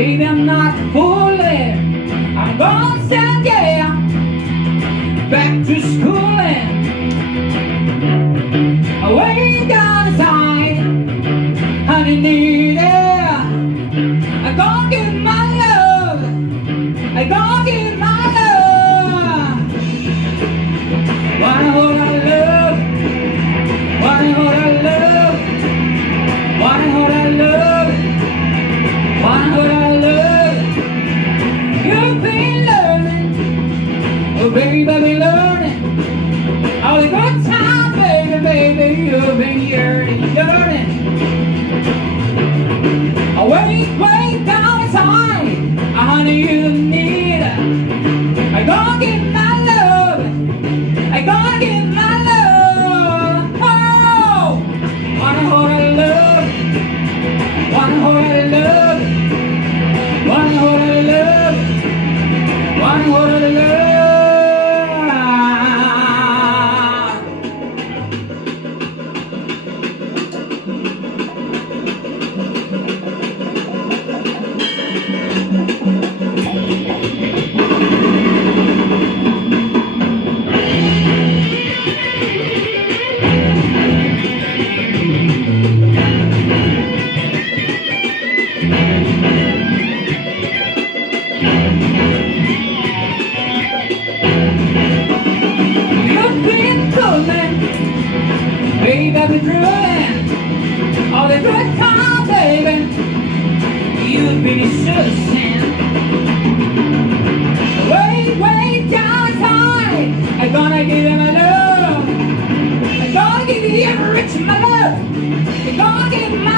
Baby, I'm not fooling. I'm gonna send you back to schooling. Way down inside, honey, need it. I'm gonna give my love. I'm gonna give my love. Wanna hold our love. Wanna hold our love. Wanna hold our love. Wanna hold our love. You've been learning, oh baby, I've been learning all the good time, baby, baby. You've been yearning, yearning. Way down inside, honey, you need it. I gonna give my love. I gonna give my love. Oh, wanna hold our love. Wanna hold our love. Wanna hold our love. Wanna hold our love. Baby, I've been drooling all the good time, baby. You've been sussing way down inside. I'm gonna give you my love. I'm gonna give you every rich my love. I'm gonna give my